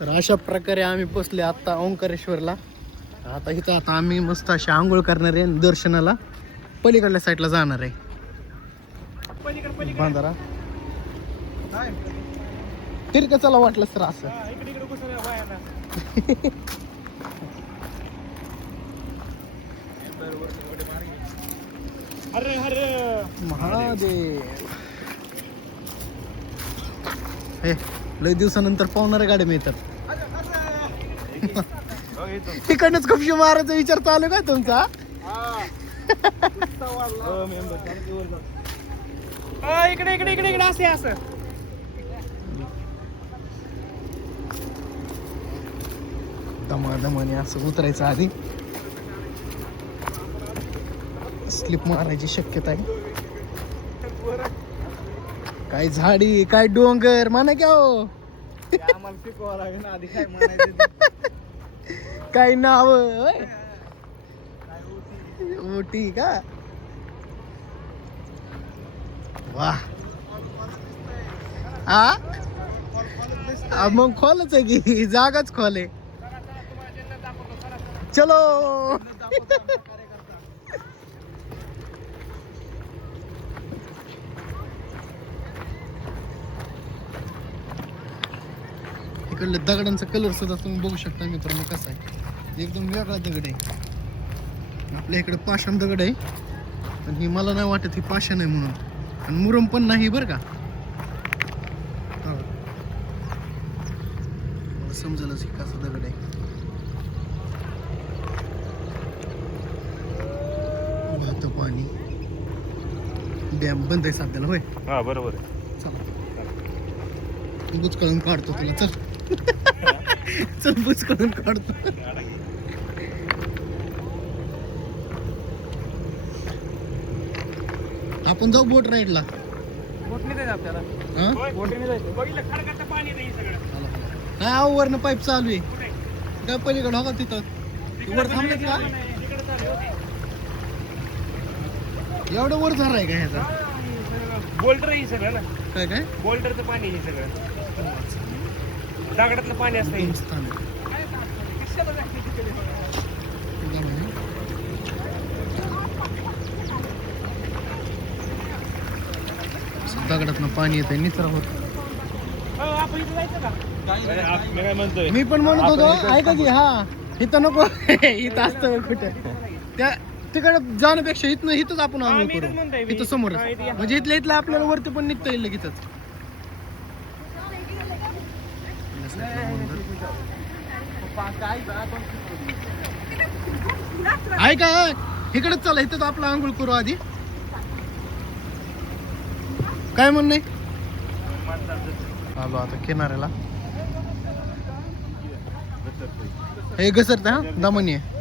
तर अशा प्रकारे आम्ही पोचले आता ओंकारेश्वरला. आता इथं आता आम्ही मस्त अशी आंघोळ करणार आहे आणि दर्शनाला पलीकडल्या साईडला जाणार आहे. बांधारा तिरकं चला वाटलं सर असं. महादेव हे लय दिवसानंतर पावणाऱ्या गाड्या मिळतात. तिकडनंच कपशी मारायचा विचार चालू काय तुमचा? इकडे इकडे इकडे इकडे असे असं दमादमाने असं उतरायचं. आधी स्लिप मारायची शक्यता आहे. काय झाडी काय डोंगर म्हणा क्या हो. आम्हाला शिकवावं लागेल ना आधी काय म्हणायचं. काय नाव ओटी का वाह. मग खोलच आहे की जागाच खोल आहे. चलो इकडल्या दगडांचा कलर सुद्धा तुम्ही बघू शकता मित्रांनो कसा आहे. एकदम वेगळा दगड आहे. आपल्या इकडे पाषाण दगड आहे पण ही मला नाही वाटत ही पाषाण आहे म्हणून. आणि मुरम पण नाही बरं का. समजेलच ही कसा दगड आहे. वाहतं पाणी. डॅम बंद आहे सध्याला होय. हा बरोबर चला बुचकळून काढतो तुला. चल चल बुचकळून काढतो. आपण जाऊ बोट राईडला. बोटने जायचं आपल्याला. हा बोटीने जायचं. बघितलं खडकाचं पाणी नाही सगळं. काय आव वरनं पाईप चालू आहे. काय पलीकडे हो का तिथं वर थांबलेत का? तिकडे चालू होते. एवढं वर झालं आहे का ह्याचा? बोल्टर ही सगळं ना. काय काय बोल्टरचं पाणी हे सगळं. दगडातलं पाणी असतं. एकदम स्थान आहे. दगडातनं पाणी येतंय निचरा होत. आपण इथं जायचं का? मी काय म्हणतोय मी पण म्हणत होतो ऐका की हा इथं नको. इथं असतं कुठं त्या तिकडे जाण्यापेक्षा इथंच आपण हा, आंघोळ मी इथंच करू. म्हणतोय मी. इथं समोर हा, इथं या. म्हणजे इथलं आपल्याला वरती पण निघता येईल लगेचच. ऐका इकडेच चला इथंच आपलं आंघोळ करू आधी. काय म्हणणं आहे? आलो आता किनाऱ्याला. हे घसरत हा दमनी आहे.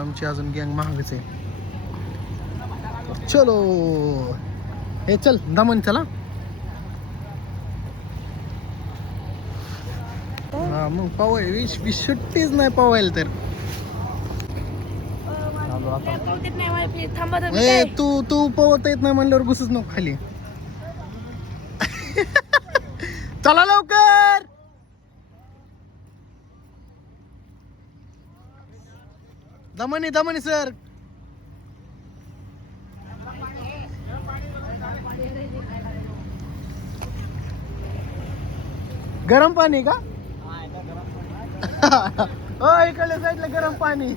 आमची अजून गँग महागच आहे. चलो हे चल दमन चला. हा मग पावाय वीस सुट्टीच नाही पावायला तर. ए तू पोहता येत नाही म्हणल्यावर घुसच नको खाली. चला लवकर. दमनी सर. गरम पाणी का? हो इकडल्या साईडला गरम पाणी.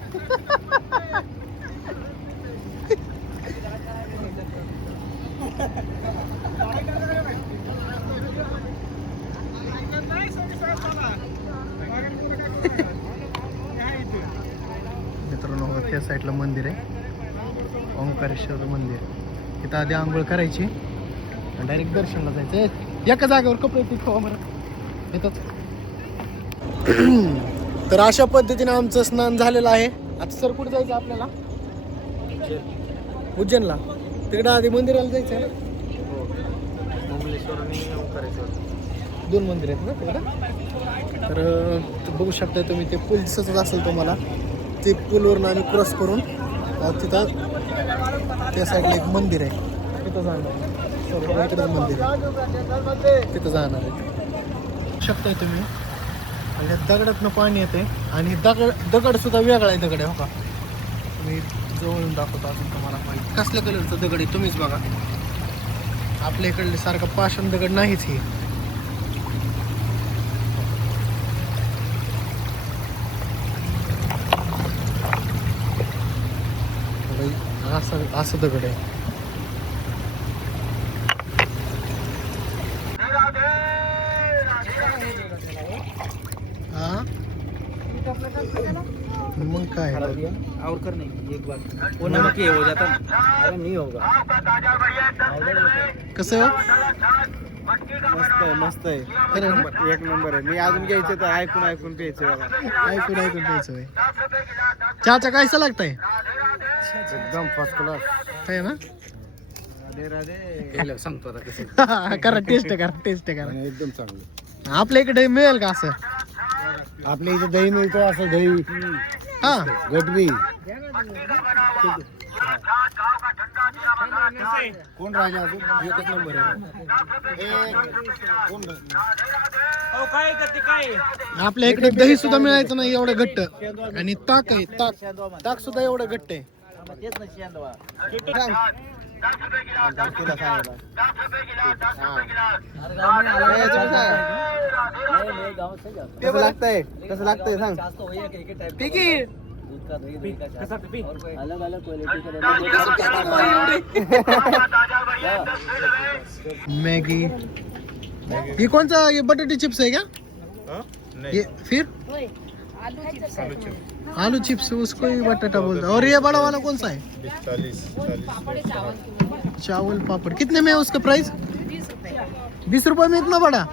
मित्रांनो त्या साईडला मंदिर आहे ओंकारेश्वर मंदिर. इथं आधी आंघोळ करायची आणि डायरेक्ट दर्शनला जायचं. एका जागेवर कपडे तिथं बरं येतात. तर अशा पद्धतीने आमचं स्नान झालेलं आहे. आता सर कुठे जायचं आपल्याला? उज्जैनला. तिकडे आधी मंदिराला जायचं आहे ना. दोन मंदिर आहेत ना तिकडं. तर बघू शकता तुम्ही ते पूल दिसतच असेल तुम्हाला. ते पूलवरून आम्ही क्रॉस करून तिथं त्या साईडला एक मंदिर आहे तिथं जाणार. इकडे मंदिर आहे तिथं जाणार आहे. शकताय तुम्ही आणि दगडातनं पाणी येते आणि दगड सुद्धा वेगळा आहे दगड आहे हो का. मी जवळून दाखवतो अजून तुम्हाला पाहिजे कसल्या कलरचा दगड आहे तुम्हीच बघा. आपल्या इकडले सारखा पाषाण दगड नाहीच हे. असं दगड आहे. हा मग काय और कर नहीं एक बार वो नमक ये हो जाता ना. अरे नहीं होगा. कसं हो? मस्त आहे खरं ना? एक नंबर आहे. मी अजून घ्यायचं तर ऐकून प्यायचं बघा. ऐकून प्यायचं आहे. चहाचा कायसा लागतंय एकदम फर्स्ट क्लास. आहे ना. राधे राधे सांगतो आता कसं. करा टेस्ट करा. एकदम चांगलं. आपल्या इकडे मिळेल का असं. आपल्या इथे दही मिळतो असं दही. हा गटबी कोण राजा अजून एकच नंबर आहे. आपल्या इकडे दही सुद्धा मिळायचं नाही एवढं घट्ट. आणि ताक आहे ताक सुद्धा एवढं घट्ट आहे. कसं लागतंय सांग. मैगी ये कौन सा ये बटाटे चिप्स है क्या. ये फिर आलू चिप्स उसको ही बटाटा बोलता है. और ये बड़ा वाला कौन सा है. 40 चावल पापड़ कितने में है उसका प्राइस. 20 रुपए में इतना बड़ा.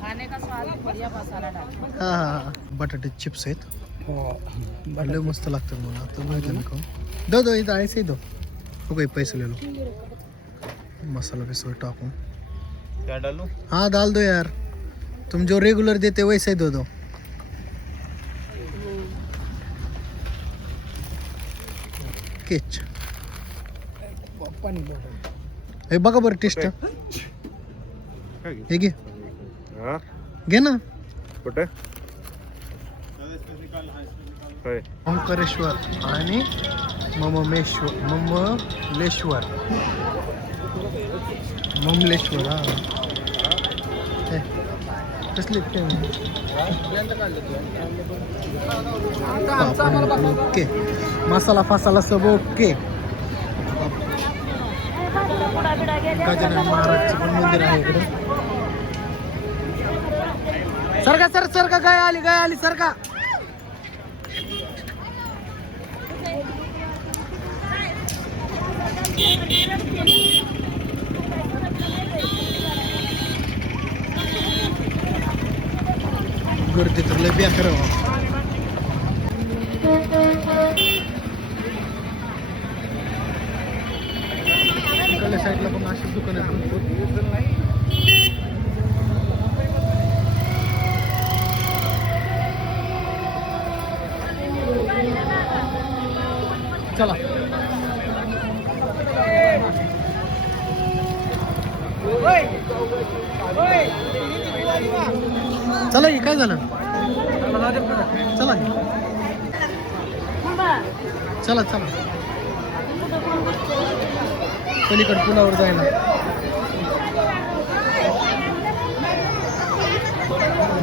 खाने का स्वाद बढ़िया मसाला डाल. हा बटाटे चिप्स आहेत. लय मस्त लागतात मला. आता माहिती ना खाऊ. दो इधर ऐसे ही दो. हो गए पैसे ले लो. मसाला बिस्वा टाकून. क्या डालूं. हाँ डाल दो यार. तुम जो रेगुलर देते वैसे ही दो. केच हे बघा बरं टेस्ट. हे घे घे ना. कुठे ओंकारेश्वर आणि ममलेश्वर. हा हे, कसले ओके. मसाला फासाला सब ओके. गजानन महाराजचं पण मंदिर आहे इकडे. सरका गाय आली सरका. गर्दी तर लय बेकार आहे. इकडल्या साईडला पण अशी दुकान आहेत. चला चला की काय झालं. चला पलीकड पुलावर जायला.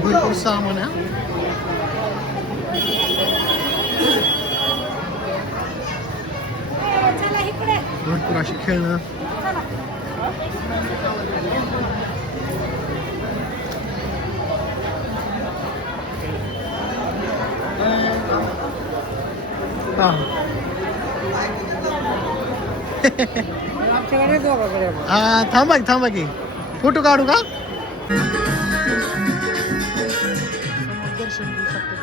भरपूर सामान आहे. भरपूर अशी खेळणं. हा थांबा की फोटो काढू का. दर्शन घेऊ शकतो.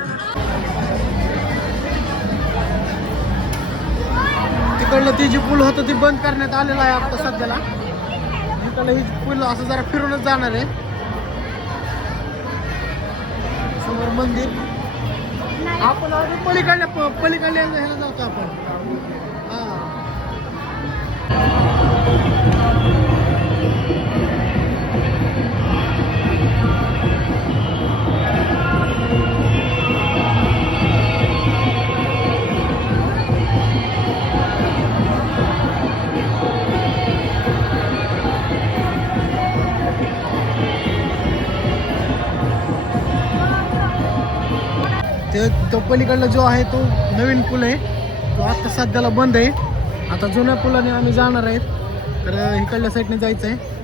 तिकडलं ती जी पूल होतं ती बंद करण्यात आलेलं आहे आता सध्याला. त्याला ही पूल असं जरा फिरूनच जाणार आहे. समोर मंदिर. आपण पलीकडल्या ह्याला जातो आपण. हा ते तो पलीकडला जो आहे तो नवीन पूल आहे, तो आता सध्याला बंद आहे. आता जुन्या पुलाने आम्ही जाणार आहेत. तर इकडल्या साईडने जायचं आहे.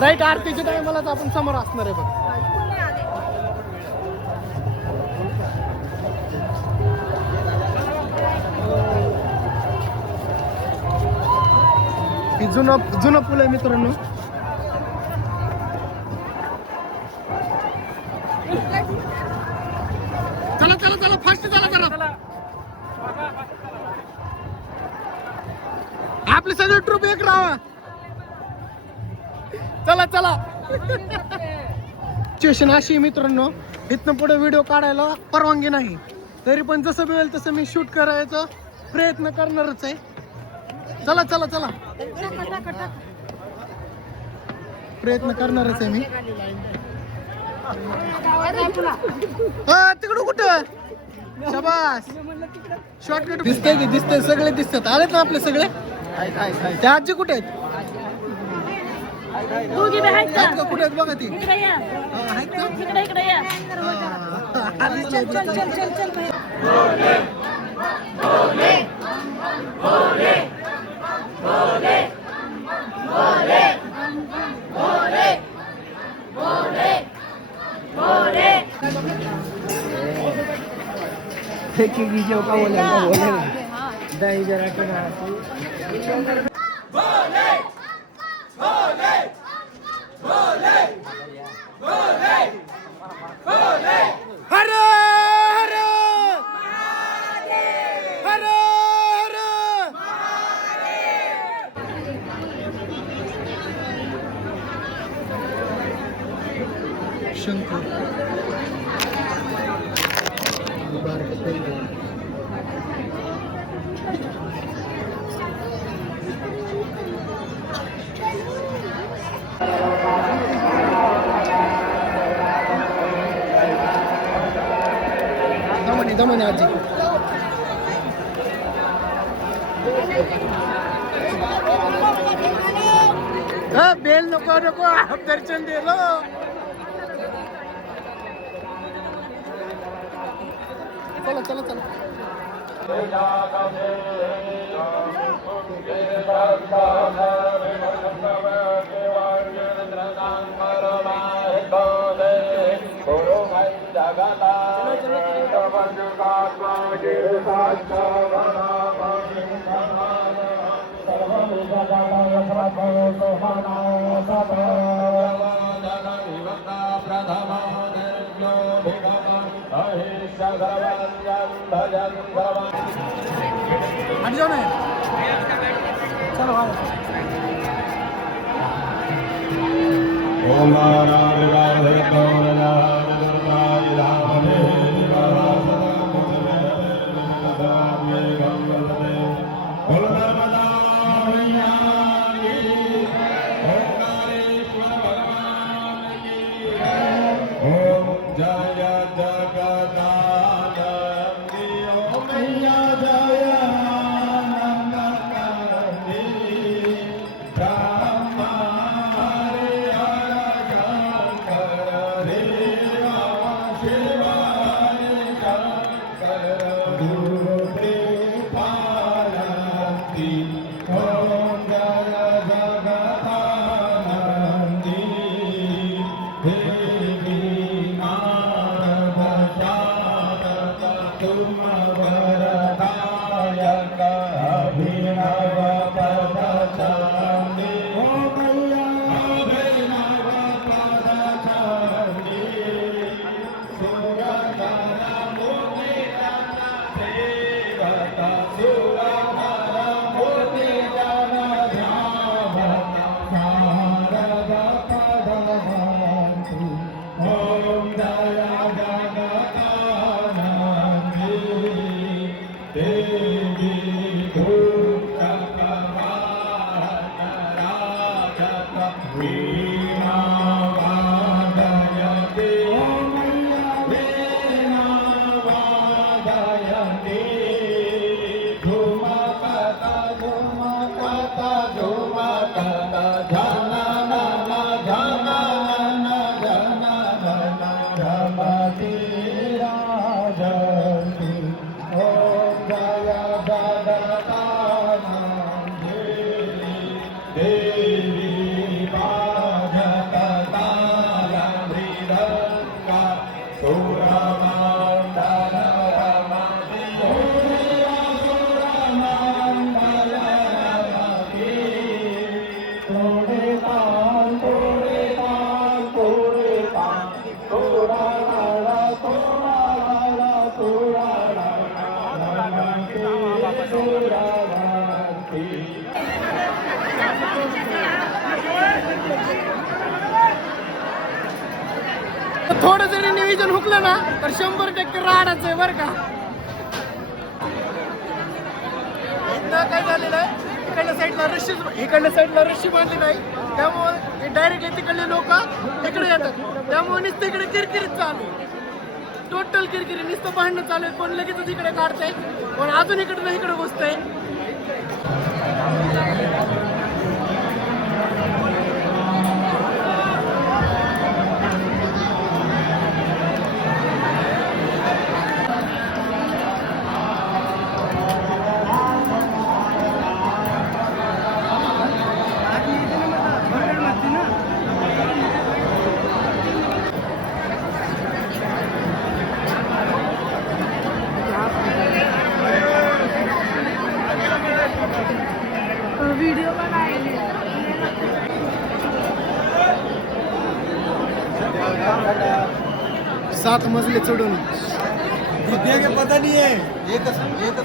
राईट आरतीच्या टायमालाच आपण समोर असणार आहे बघ. ही जुनं पूल आहे मित्रांनो. चला चला चला फास्ट चला जरा. आपली सगळी ट्रूप एक राहा. चला चला. सिच्युएशन अशी आहे मित्रांनो, इथनं पुढे व्हिडिओ काढायला परवानगी नाही. तरी पण जसं मिळेल तसं मी शूट करायचा प्रयत्न करणारच आहे. चला चला चला, प्रयत्न करणारच आहे मी. तिकडं कुठं शाबास. शॉर्टकट दिसतंय की दिसतंय, सगळे दिसतात. आलेत ना आपले सगळे. त्या आजी कुठे आहेत? कुठे आहेत बघा ती. आहेत दही जरा शंकर दमन आजी. बेल नको नको, दर्शन दिलो. चला चला चला. हट जाओ ना, चलो आओ. We are थोडं जरी नियोजन हुकलं ना तर 100% राडाच आहे बरं का. इथं काय झालेलं आहे, इकडल्या साईडला रशी बांधली नाही, त्यामुळे डायरेक्टली तिकडले लोक इकडे येतात, त्यामुळे नुसतं इकडे किरकिरीत चालू, टोटल किरकिरी, नुसतं भांडणं चालू आहे. कोण लगेच इकडे काढतंय, कोण अजून इकडे घुसतंय. वीडियो बनाएंगे. 7 मजले चढून पता नहीं है, एकच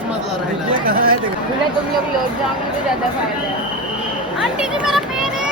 मजला राहिला. कहाँ है देखो. मुझे तुम लोग लोग जाओगे तो ज्यादा फायदा है. आंटी जी मेरा पेन है.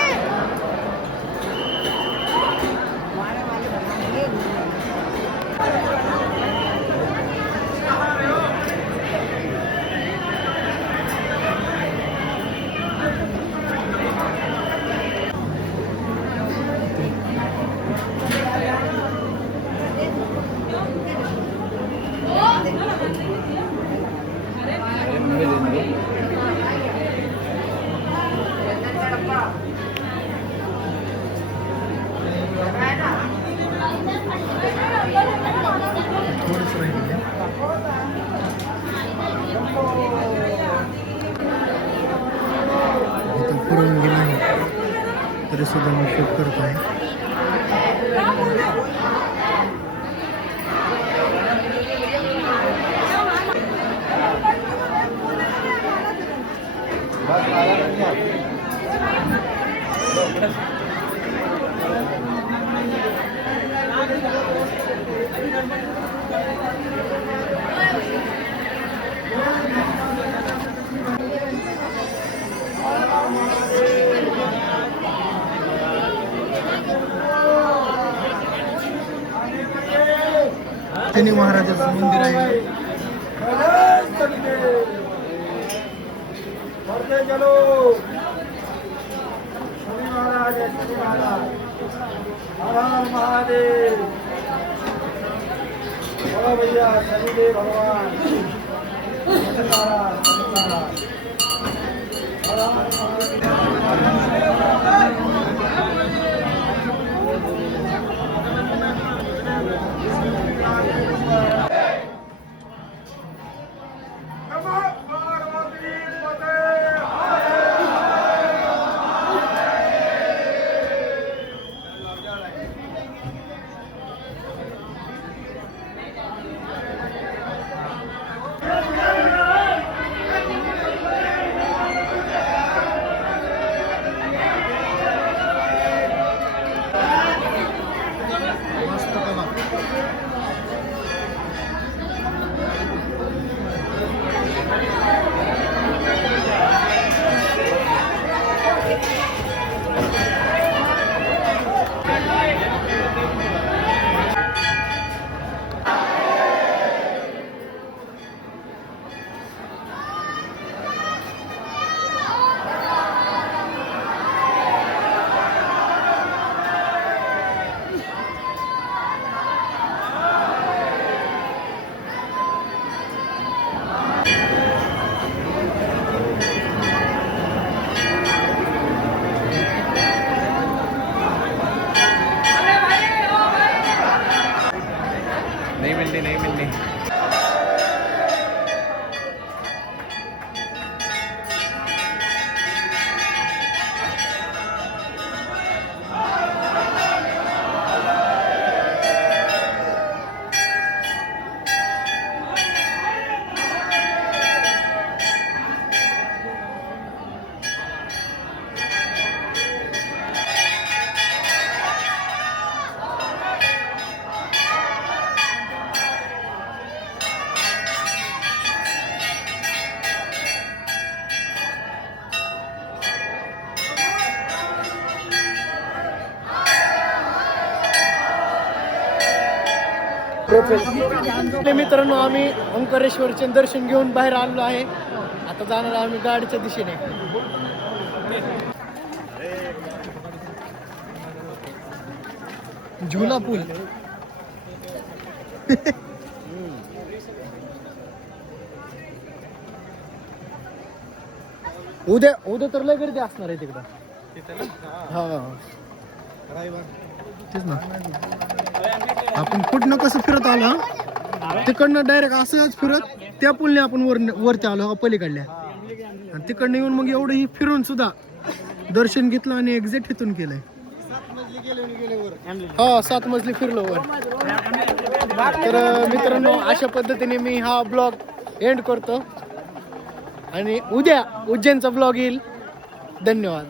थोडंच राहिलं. इथं पुरवून गेलं आहे तरी सुद्धा मी शूट करतो आहे. शनी महाराजाचं मंदिर आहे. चलो शनि महाराज हर हर महादेव. बोलो भैया शनिदेव भगवान. शनि महाराज हर हर महादेव. मित्रांनो आम्ही ओंकारेश्वरचे दर्शन घेऊन बाहेर आलो आहे. आता जाणार आम्ही गाडीच्या दिशेने. झुला पूल. उद्या तर लय गर्दी असणार आहे तिकडं. हा तेच ना. आपण कुठनं कसं फिरत आलो तिकडनं डायरेक्ट असंच फिरत त्या पुलने आपण वरती आलो पलीकडल्या आणि तिकडनं येऊन मग एवढं ही फिरून सुद्धा दर्शन घेतलं आणि एक्झिट इथून केलंय. हा 7 मजली फिरलो वर. तर मित्रांनो अशा पद्धतीने मी हा ब्लॉग एंड करतो आणि उद्या उज्जैनचा ब्लॉग येईल. धन्यवाद.